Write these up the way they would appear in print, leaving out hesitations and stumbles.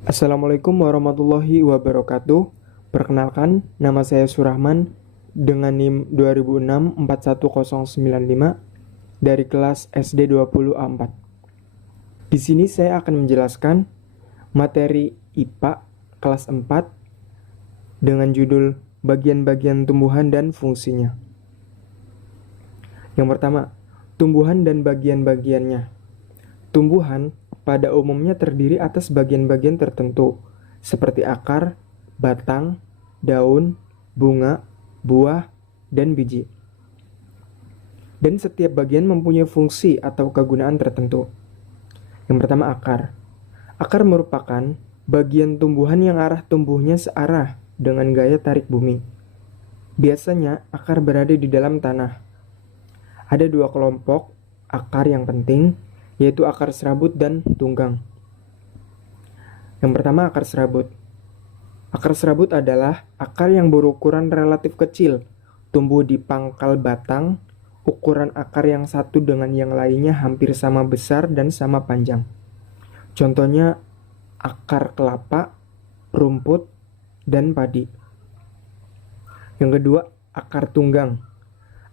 Assalamualaikum warahmatullahi wabarakatuh. Perkenalkan, nama saya Surahman dengan NIM 2006-41095 dari kelas SD 20A4. Di sini saya akan menjelaskan materi IPA kelas 4 dengan judul bagian-bagian tumbuhan dan fungsinya. Yang pertama, tumbuhan dan bagian-bagiannya. Tumbuhan pada umumnya terdiri atas bagian-bagian tertentu, seperti akar, batang, daun, bunga, buah, dan biji. Dan setiap bagian mempunyai fungsi atau kegunaan tertentu. Yang pertama, akar. Akar merupakan bagian tumbuhan yang arah tumbuhnya searah dengan gaya tarik bumi. Biasanya, akar berada di dalam tanah. Ada dua kelompok akar yang penting, yaitu akar serabut dan tunggang. Yang pertama, akar serabut. Akar serabut adalah akar yang berukuran relatif kecil, tumbuh di pangkal batang. Ukuran akar yang satu dengan yang lainnya hampir sama besar dan sama panjang. Contohnya akar kelapa, rumput, dan padi. Yang kedua, akar tunggang.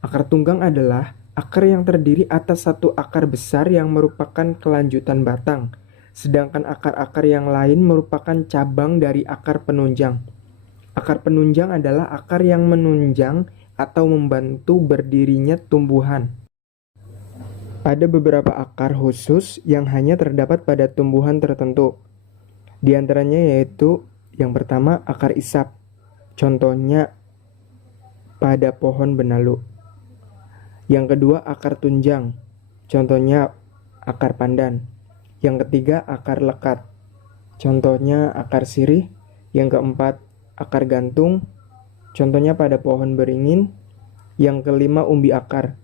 Akar tunggang adalah akar yang terdiri atas satu akar besar yang merupakan kelanjutan batang, sedangkan akar-akar yang lain merupakan cabang dari akar penunjang. Akar penunjang adalah akar yang menunjang atau membantu berdirinya tumbuhan. Ada beberapa akar khusus yang hanya terdapat pada tumbuhan tertentu. Di antaranya yaitu yang pertama, akar isap. Contohnya pada pohon benalu. Yang kedua, akar tunjang. Contohnya akar pandan. Yang ketiga, akar lekat. Contohnya akar sirih. Yang keempat, akar gantung. Contohnya pada pohon beringin. Yang kelima, umbi akar.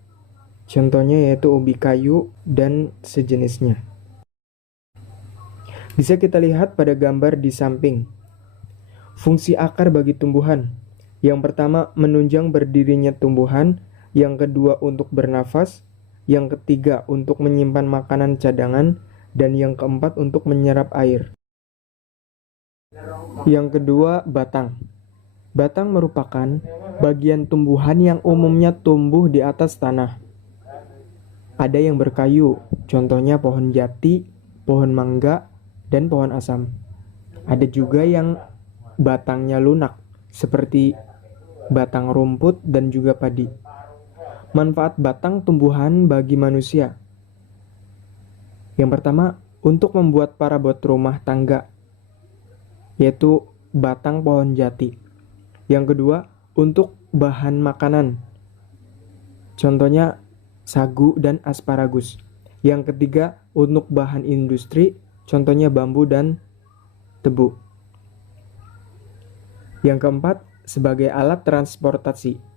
Contohnya yaitu umbi kayu dan sejenisnya. Bisa kita lihat pada gambar di samping. Fungsi akar bagi tumbuhan. Yang pertama, menunjang berdirinya tumbuhan. Yang kedua, untuk bernafas. Yang ketiga, untuk menyimpan makanan cadangan. Dan yang keempat, untuk menyerap air. Yang kedua, batang. Batang merupakan bagian tumbuhan yang umumnya tumbuh di atas tanah. Ada yang berkayu, contohnya pohon jati, pohon mangga, dan pohon asam. Ada juga yang batangnya lunak, seperti batang rumput dan juga padi. Manfaat batang tumbuhan bagi manusia. Yang pertama, untuk membuat parabot rumah tangga, yaitu batang pohon jati. Yang kedua, untuk bahan makanan. Contohnya sagu dan asparagus. Yang ketiga, untuk bahan industri, contohnya bambu dan tebu. Yang keempat, sebagai alat transportasi.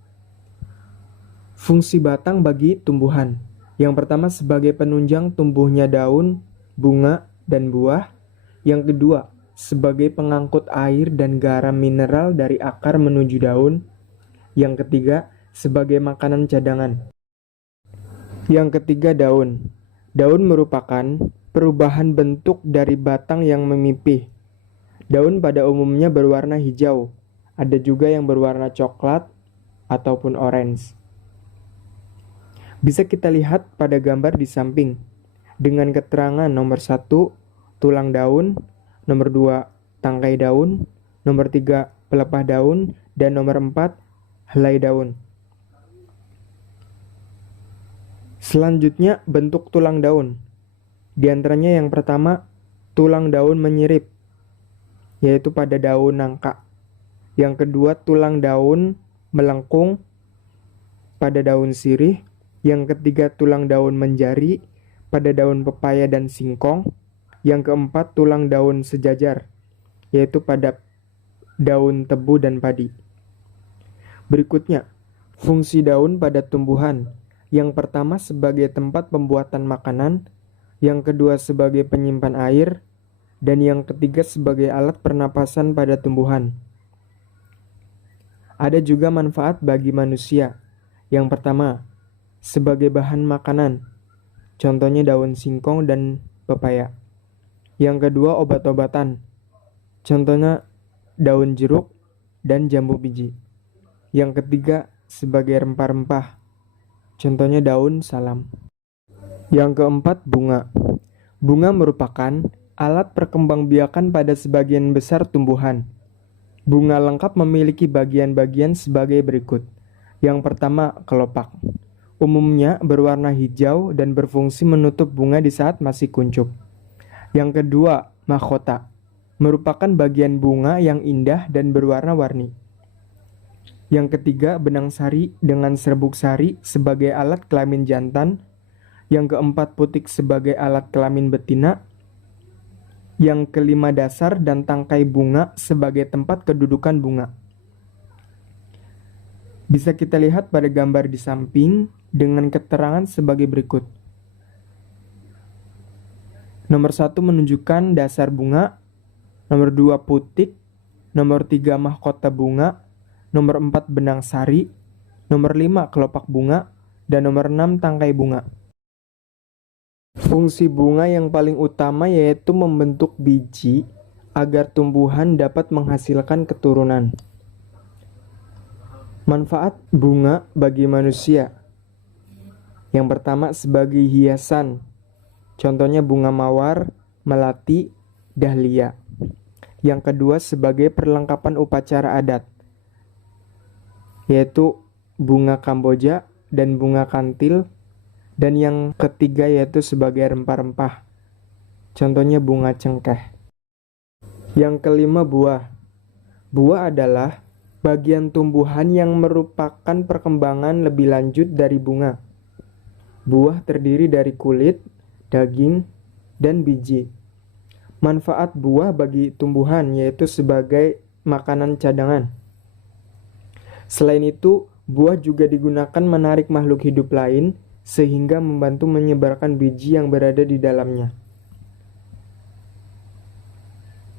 Fungsi batang bagi tumbuhan. Yang pertama, sebagai penunjang tumbuhnya daun, bunga, dan buah. Yang kedua, sebagai pengangkut air dan garam mineral dari akar menuju daun. Yang ketiga, sebagai makanan cadangan. Yang ketiga, daun. Daun merupakan perubahan bentuk dari batang yang memipih. Daun pada umumnya berwarna hijau. Ada juga yang berwarna coklat ataupun orange. Bisa kita lihat pada gambar di samping dengan keterangan nomor 1, tulang daun, nomor 2, tangkai daun, nomor 3, pelepah daun, dan nomor 4, helai daun. Selanjutnya, bentuk tulang daun. Di antaranya yang pertama, tulang daun menyirip, yaitu pada daun nangka. Yang kedua, tulang daun melengkung pada daun sirih. Yang ketiga, tulang daun menjari pada daun pepaya dan singkong. Yang keempat, tulang daun sejajar, yaitu pada daun tebu dan padi. Berikutnya, fungsi daun pada tumbuhan. Yang pertama, sebagai tempat pembuatan makanan. Yang kedua, sebagai penyimpan air. Dan yang ketiga, sebagai alat pernapasan pada tumbuhan. Ada juga manfaat bagi manusia. Yang pertama, sebagai bahan makanan, contohnya daun singkong dan pepaya. Yang kedua, obat-obatan, Contohnya daun jeruk dan jambu biji. Yang ketiga sebagai rempah-rempah. Contohnya daun salam. Yang keempat bunga. Bunga merupakan alat perkembangbiakan pada sebagian besar tumbuhan. Bunga lengkap memiliki bagian-bagian sebagai berikut. Yang pertama, kelopak. Umumnya berwarna hijau dan berfungsi menutup bunga di saat masih kuncup. Yang kedua, mahkota. Merupakan bagian bunga yang indah dan berwarna-warni. Yang ketiga, benang sari dengan serbuk sari sebagai alat kelamin jantan. Yang keempat, putik sebagai alat kelamin betina. Yang kelima, dasar dan tangkai bunga sebagai tempat kedudukan bunga. Bisa kita lihat pada gambar di samping dengan keterangan sebagai berikut. Nomor 1 menunjukkan dasar bunga, nomor 2 putik, nomor 3 mahkota bunga, nomor 4 benang sari, nomor 5 kelopak bunga, dan nomor 6 tangkai bunga. Fungsi bunga yang paling utama yaitu membentuk biji agar tumbuhan dapat menghasilkan keturunan. Manfaat bunga bagi manusia. Yang pertama sebagai hiasan. Contohnya bunga mawar, melati, dahlia. Yang kedua sebagai perlengkapan upacara adat, yaitu bunga kamboja dan bunga kantil. Dan yang ketiga yaitu sebagai rempah-rempah. Contohnya bunga cengkeh. Yang kelima buah. Buah adalah bagian tumbuhan yang merupakan perkembangan lebih lanjut dari bunga. Buah terdiri dari kulit, daging, dan biji. Manfaat buah bagi tumbuhan yaitu sebagai makanan cadangan. Selain itu, buah juga digunakan menarik makhluk hidup lain sehingga membantu menyebarkan biji yang berada di dalamnya.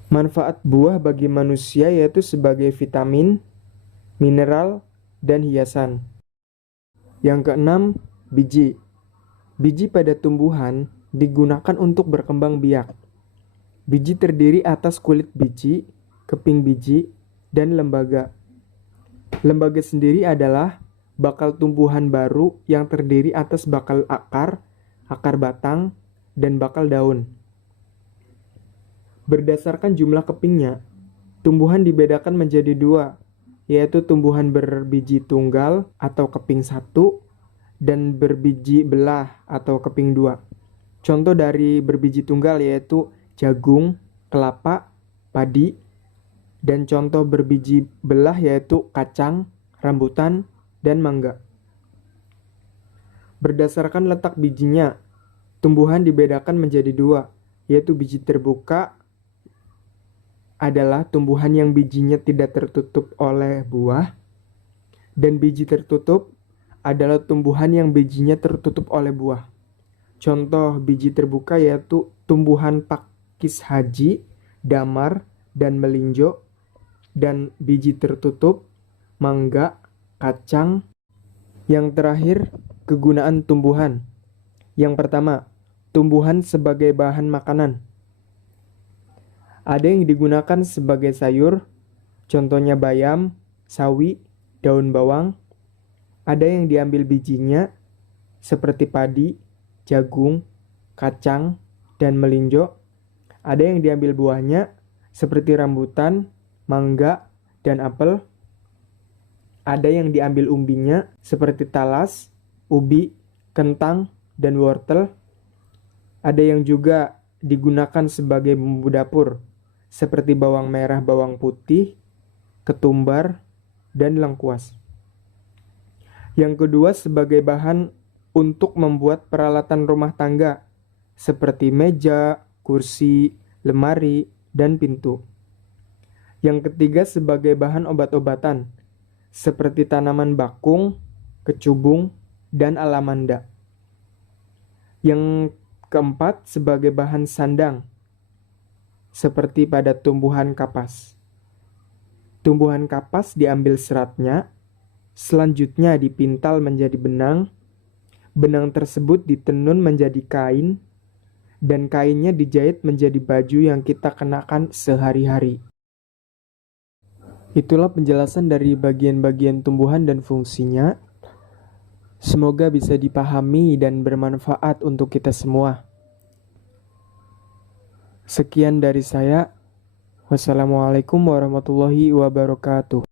Manfaat buah bagi manusia yaitu sebagai vitamin, mineral, dan hiasan. Yang keenam, biji. Biji pada tumbuhan digunakan untuk berkembang biak. Biji terdiri atas kulit biji, keping biji, dan lembaga. Lembaga sendiri adalah bakal tumbuhan baru yang terdiri atas bakal akar, akar batang, dan bakal daun. Berdasarkan jumlah kepingnya, tumbuhan dibedakan menjadi dua, yaitu tumbuhan berbiji tunggal atau keping satu, dan berbiji belah atau keping dua. Contoh dari berbiji tunggal yaitu jagung, kelapa, padi, dan contoh berbiji belah yaitu kacang, rambutan, dan mangga. Berdasarkan letak bijinya, tumbuhan dibedakan menjadi dua, yaitu biji terbuka adalah tumbuhan yang bijinya tidak tertutup oleh buah, dan biji tertutup adalah tumbuhan yang bijinya tertutup oleh buah. Contoh biji terbuka yaitu tumbuhan pakis haji, damar, dan melinjo, dan biji tertutup, mangga, kacang. Yang terakhir, kegunaan tumbuhan. Yang pertama, tumbuhan sebagai bahan makanan. Ada yang digunakan sebagai sayur, contohnya bayam, sawi, daun bawang. Ada yang diambil bijinya, seperti padi, jagung, kacang, dan melinjo. Ada yang diambil buahnya, seperti rambutan, mangga, dan apel. Ada yang diambil umbinya, seperti talas, ubi, kentang, dan wortel. Ada yang juga digunakan sebagai bumbu dapur, seperti bawang merah, bawang putih, ketumbar, dan lengkuas. Yang kedua sebagai bahan untuk membuat peralatan rumah tangga, seperti meja, kursi, lemari, dan pintu. Yang ketiga sebagai bahan obat-obatan, seperti tanaman bakung, kecubung, dan alamanda. Yang keempat sebagai bahan sandang, seperti pada tumbuhan kapas. Tumbuhan kapas diambil seratnya, selanjutnya dipintal menjadi benang. Benang tersebut ditenun menjadi kain, dan kainnya dijahit menjadi baju yang kita kenakan sehari-hari. Itulah penjelasan dari bagian-bagian tumbuhan dan fungsinya. Semoga bisa dipahami dan bermanfaat untuk kita semua. Sekian dari saya. Wassalamualaikum warahmatullahi wabarakatuh.